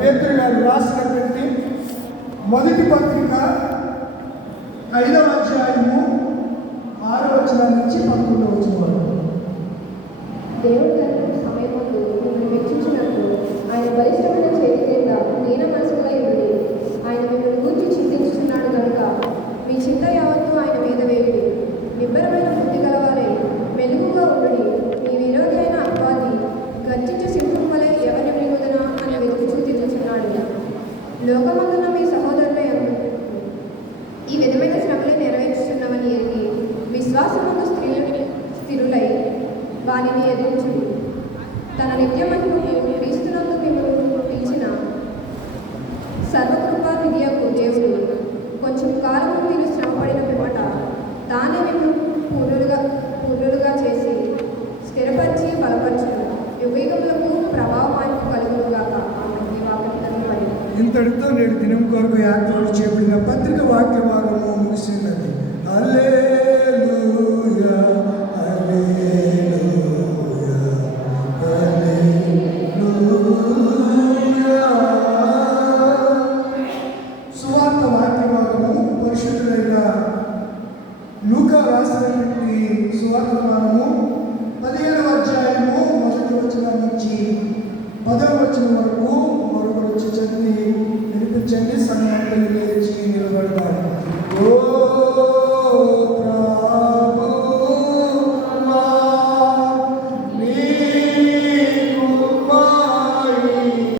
పేతురు గారు రాసినటువంటి మొదటి పత్రిక 5వ అధ్యాయము 6వ వచనం నుంచి 11వ వచనం వరకు. దేవుడు తన సమయమందు మిమ్మల్ని మెచ్చించినప్పుడు ఆయన బలిష్టమైన చేతి క్రింద దీన మనసులై ఉండి ఆయన మిమ్మల్ని గూర్చి చింతించుచున్నాడు కనుక మీ చింత యావత్తు ఆయన మీద వేయుడి. నిబ్బరమైన బుద్ధి గలవారై మెలుగుగా ఉండి మీ విరోధి అయిన అపవాది గర్జించే సింహం వలె ఎవరిని విరుగుదనా అని వెతుకు చూచుచున్నాడు. లోకమందున మీ సహోదరులే ఈ విధమైన శ్రమలే నెరవేర్చుచున్నామని ఎరిగి విశ్వాసముందు స్థిరులై వారిని ఎదుర్చుడు. తన నిత్యమహిమకు క్రీస్తునందు మిమ్మల్ని పిలిచిన సర్వకృపా విద్యకు దేవుడు కొంచెం కాలము మీరు శ్రమపడిన పిమ్మట తానే మిమ్మల్ని పూర్ణులుగా చేసి స్థిరపరిచి బలపరచును. యుగయుగములకు ప్రభావానికి కలుగునుగాక. ఇంతటితో నేడు దినం కొరకు యాక్టివేట్ చేయబడిన పత్రిక వాక్య భాగము ముగిసినది. హల్లెలూయా.